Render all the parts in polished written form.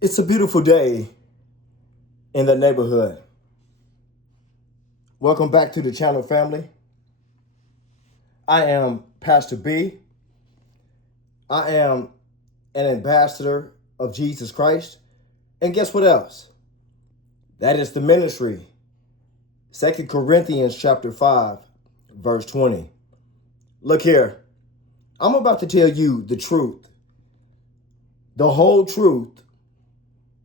It's a beautiful day in the neighborhood. Welcome back to the channel, family. I am Pastor B. I am an ambassador of Jesus Christ. And guess what else? That is the ministry. 2 Corinthians chapter 5, verse 20. Look here. I'm about to tell you the truth, the whole truth,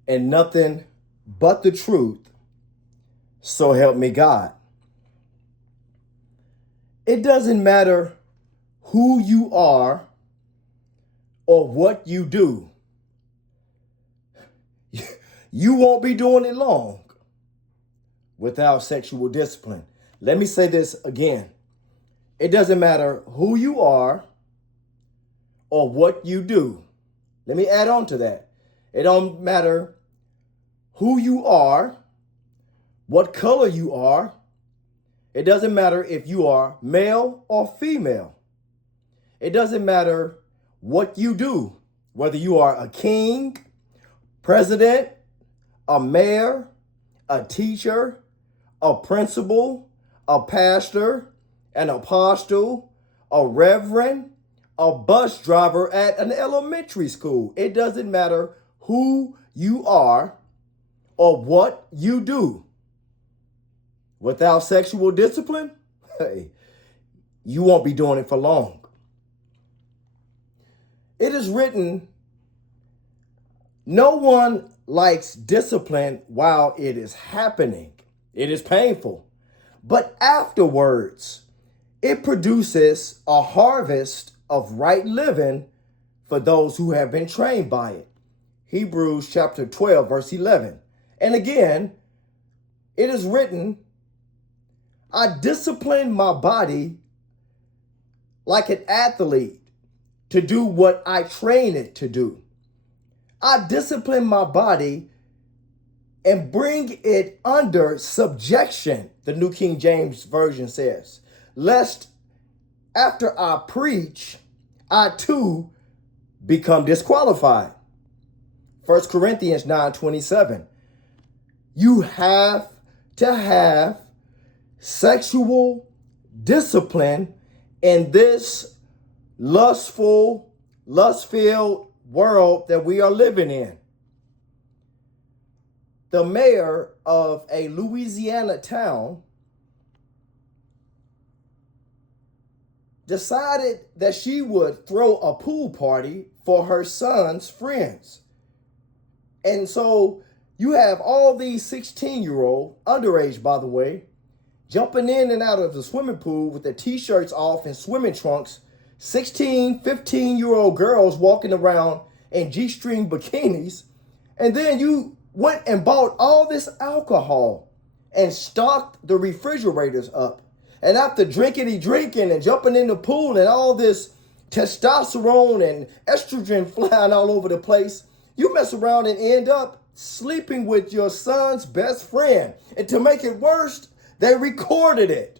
and nothing but the truth. So help me God. It doesn't matter who you are or what you do. You won't be doing it long without sexual discipline. Let me say this again. It doesn't matter who you are or what you do. Let me add on to that. It don't matter who you are, what color you are. It doesn't matter if you are male or female. It doesn't matter what you do, whether you are a king, president, a mayor, a teacher, a principal, a pastor, an apostle, a reverend, a bus driver at an elementary school. It doesn't matter who you are or what you do. Without sexual discipline, hey, you won't be doing it for long. It is written, no one likes discipline while it is happening. It is painful. But afterwards, it produces a harvest of right living for those who have been trained by it. Hebrews chapter 12, verse 11. And again, it is written, I discipline my body like an athlete to do what I train it to do. I discipline my body and bring it under subjection, the New King James Version says, lest after I preach, I too become disqualified. 1 Corinthians 9:27. You have to have sexual discipline in this lust-filled world that we are living in. The mayor of a Louisiana town decided that she would throw a pool party for her son's friends. And so you have all these 16-year-old, underage by the way, jumping in and out of the swimming pool with their t-shirts off and swimming trunks, 16, 15-year-old girls walking around in G-string bikinis, and then you went and bought all this alcohol and stocked the refrigerators up. And after drinking and jumping in the pool and all this testosterone and estrogen flying all over the place, you mess around and end up sleeping with your son's best friend. And to make it worse, they recorded it.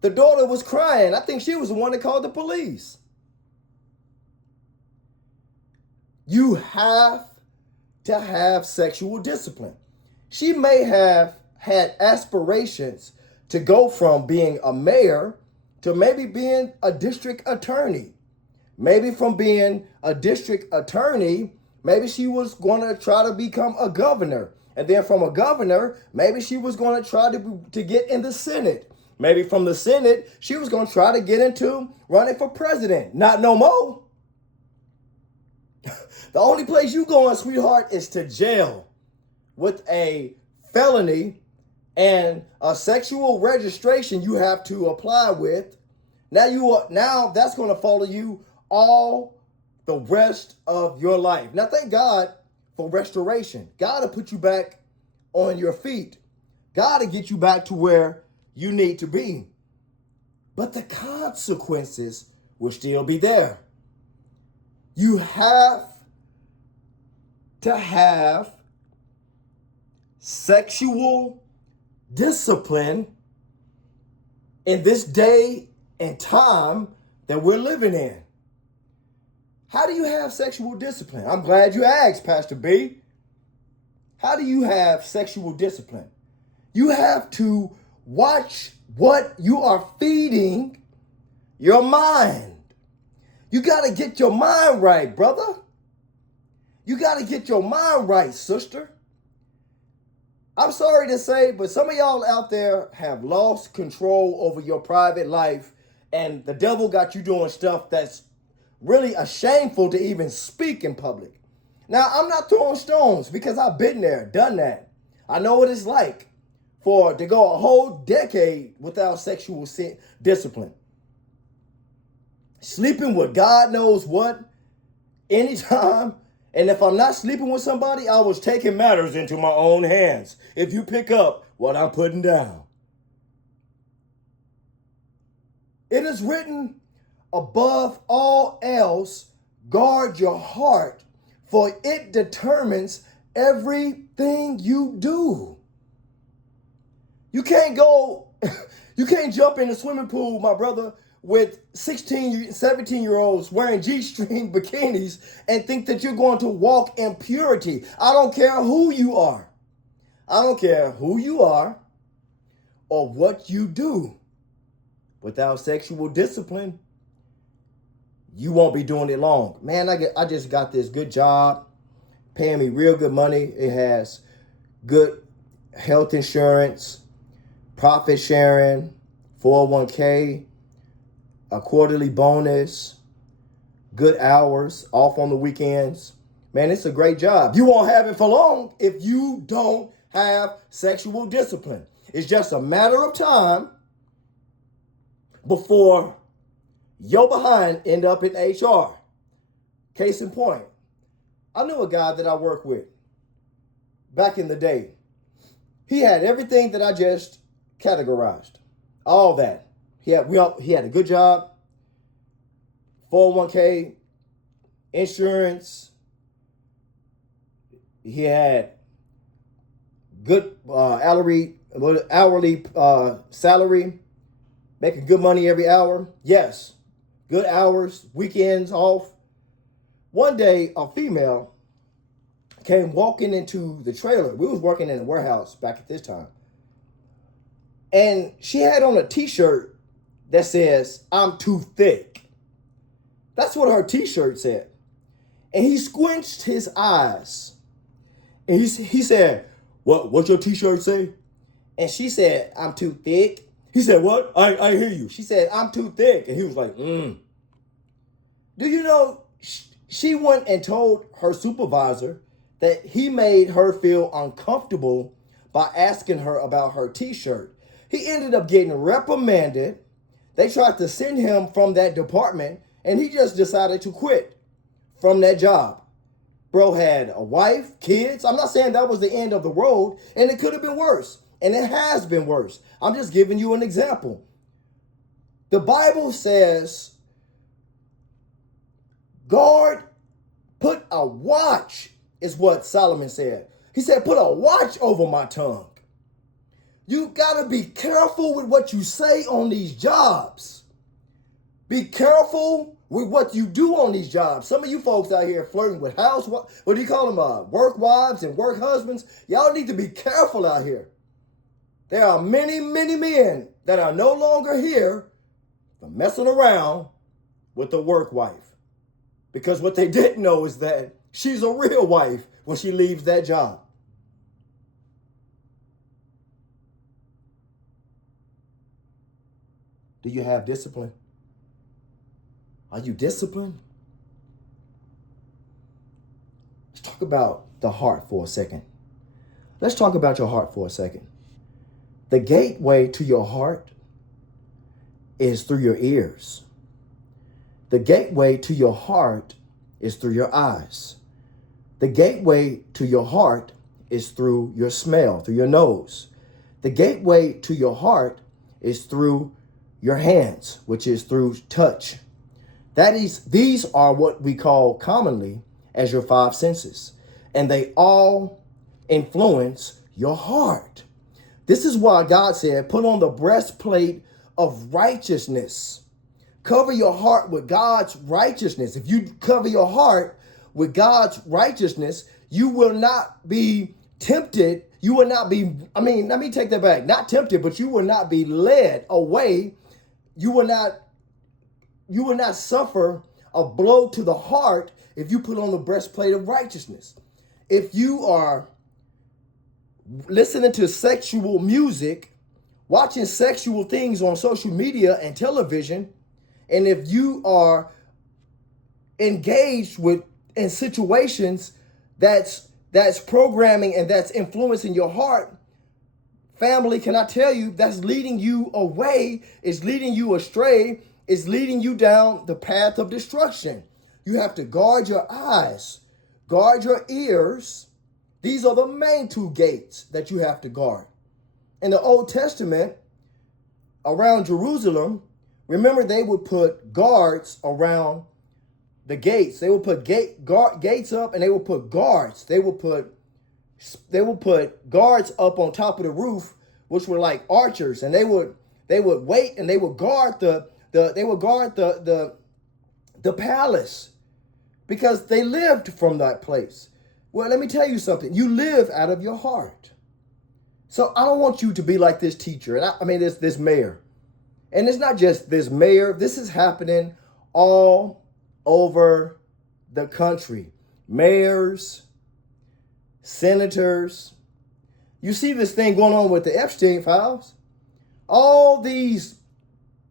The daughter was crying. I think she was the one that called the police. You have to have sexual discipline. She may have had aspirations to go from being a mayor to maybe being a district attorney. Maybe from being a district attorney, maybe she was going to try to become a governor. And then from a governor, maybe she was going to try to get in the Senate. Maybe from the Senate, she was going to try to get into running for president. Not no more. The only place you going, sweetheart, is to jail with a felony and a sexual registration you have to apply with. Now that's going to follow you all the rest of your life. Now, thank God for restoration. God will put you back on your feet. God will get you back to where you need to be. But the consequences will still be there. You have to have sexual discipline in this day and time that we're living in. How do you have sexual discipline? I'm glad you asked, Pastor B. How do you have sexual discipline? You have to watch what you are feeding your mind. You got to get your mind right, brother. You got to get your mind right, sister. I'm sorry to say, but some of y'all out there have lost control over your private life, and the devil got you doing stuff that's really shameful to even speak in public. Now, I'm not throwing stones because I've been there, done that. I know what it's like to go a whole decade without sexual discipline. Sleeping with God knows what, anytime. And if I'm not sleeping with somebody, I was taking matters into my own hands. If you pick up what I'm putting down. It is written, above all else, guard your heart, for it determines everything you do. You can't jump in the swimming pool, my brother, with 16, 17-year-olds wearing G-string bikinis and think that you're going to walk in purity. I don't care who you are. I don't care who you are or what you do. Without sexual discipline, you won't be doing it long. Man, I just got this good job, paying me real good money. It has good health insurance, profit sharing, 401k, a quarterly bonus, good hours, off on the weekends. Man, it's a great job. You won't have it for long if you don't have sexual discipline. It's just a matter of time before your behind end up in HR. Case in point, I knew a guy that I worked with back in the day. He had everything that I just categorized. All that. He had a good job, 401k, insurance. He had good hourly salary, making good money every hour. Yes, good hours, weekends off. One day, a female came walking into the trailer. We was working in a warehouse back at this time. And she had on a t-shirt that says, "I'm too thick." That's what her t-shirt said. And he squinched his eyes. And he said, What's your t-shirt say? And she said, "I'm too thick." He said, "What? I hear you." She said, "I'm too thick." And he was like, Do you know, she went and told her supervisor that he made her feel uncomfortable by asking her about her t-shirt. He ended up getting reprimanded. They tried to send him from that department, and he just decided to quit from that job. Bro had a wife, kids. I'm not saying that was the end of the road, and it could have been worse, and it has been worse. I'm just giving you an example. The Bible says, guard, put a watch, is what Solomon said. He said, put a watch over my tongue. You got to be careful with what you say on these jobs. Be careful with what you do on these jobs. Some of you folks out here flirting with what do you call them? Work wives and work husbands. Y'all need to be careful out here. There are many, many men that are no longer here for messing around with the work wife. Because what they didn't know is that she's a real wife when she leaves that job. Do you have discipline? Are you disciplined? Let's talk about the heart for a second. Let's talk about your heart for a second. The gateway to your heart is through your ears. The gateway to your heart is through your eyes. The gateway to your heart is through your smell, through your nose. The gateway to your heart is through your hands, which is through touch. These are what we call commonly as your five senses, and they all influence your heart. This is why God said, put on the breastplate of righteousness. cover your heart with God's righteousness, if you cover your heart with God's righteousness, you will not be tempted. You will not be, let me take that back. Not tempted, but you will not be led away. You will not suffer a blow to the heart if you put on the breastplate of righteousness. If you are listening to sexual music, watching sexual things on social media and television, and if you are engaged in situations that's programming and that's influencing your heart, family, can I tell you, that's leading you away, it's leading you astray, it's leading you down the path of destruction. You have to guard your eyes, guard your ears. These are the main two gates that you have to guard. In the Old Testament, around Jerusalem, remember, they would put guards around the gates. They would put gates up, and they would put guards. They would put guards up on top of the roof, which were like archers, and they would wait, and they would guard the palace, because they lived from that place. Well, let me tell you something. You live out of your heart. So I don't want you to be like this teacher, and this mayor. And it's not just this mayor. This is happening all over the country. Mayors, senators. You see this thing going on with the Epstein files. All these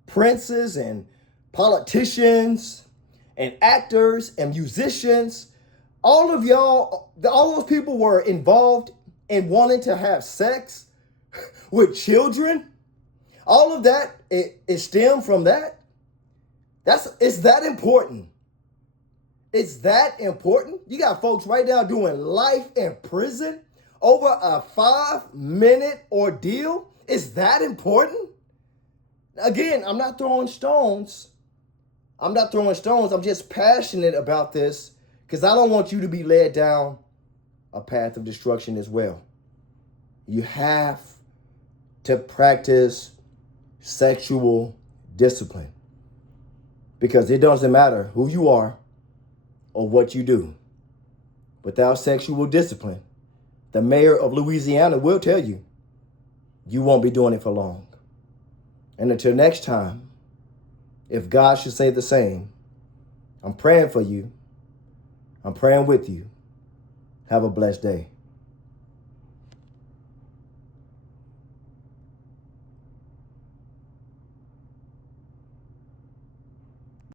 princes and politicians and actors and musicians, all of y'all, all those people were involved in wanting to have sex with children. All of that, it stemmed from that. It's that important. It's that important. You got folks right now doing life in prison over a 5-minute ordeal. Is that important? Again, I'm not throwing stones. I'm just passionate about this because I don't want you to be led down a path of destruction as well. You have to practice sexual discipline, because it doesn't matter who you are or what you do. Without sexual discipline, the mayor of Louisiana will tell you, you won't be doing it for long. And until next time, if God should say the same, I'm praying for you. I'm praying with you. Have a blessed day.